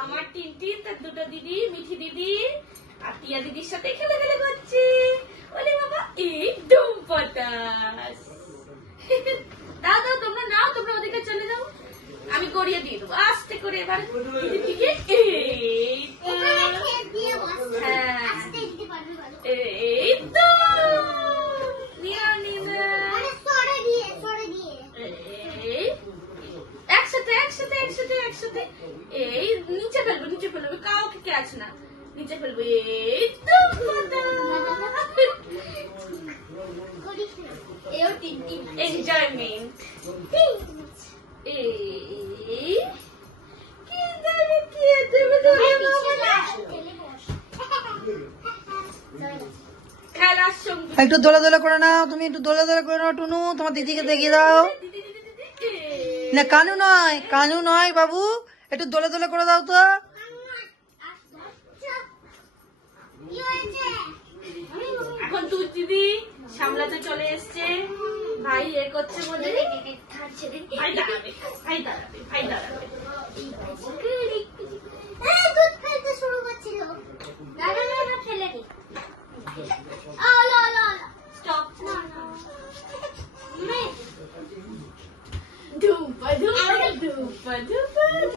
আমার টিনটিন তার দুটো দিদি, মিঠি দিদি আর টিয়া দিদির সাথে খেলে খেলে করছে। ওরে বাবা, এই ডুম পটাস। দাও দাও, তোমরা নাও, তোমরা ওদিকে চলে যাও, আমি গড়িয়ে দিয়ে দেবো আস্তে করে। এবার দিদিকে এই তো, হ্যাঁ এই তো, নিয়ে নিলে একসাথে একসাথে একসাথে একসাথে। এই নিচে ফেলবো, নিচে ফেলবো, কাউকে ক্যাচ না, নিচে ফেলবো। এই তো এনজয়মেন্ট। এই কি জানি কি দেবে খেলার সঙ্গে। একটু দোলা দোলা করে নাও, তুমি একটু দোলা দোলা করে নাও টুনু, তোমার দিদিকে দেখিয়ে দাও। না কানু নয়, কানু নয় বাবু, একটু দোলা দোলা করে দাও তো। এখন তুই দিদি সামলাতে চলে এসছে, ভাই এ করছে বলে ভাই দাঁড়াবে, ভাই দাঁড়াবে, ভাই দাঁড়াবে। দুধ ফেলতে শুরু করছিল, ফেলেনি। স্টপ। না না ধুপা ধুপা ধুপা ধুপা।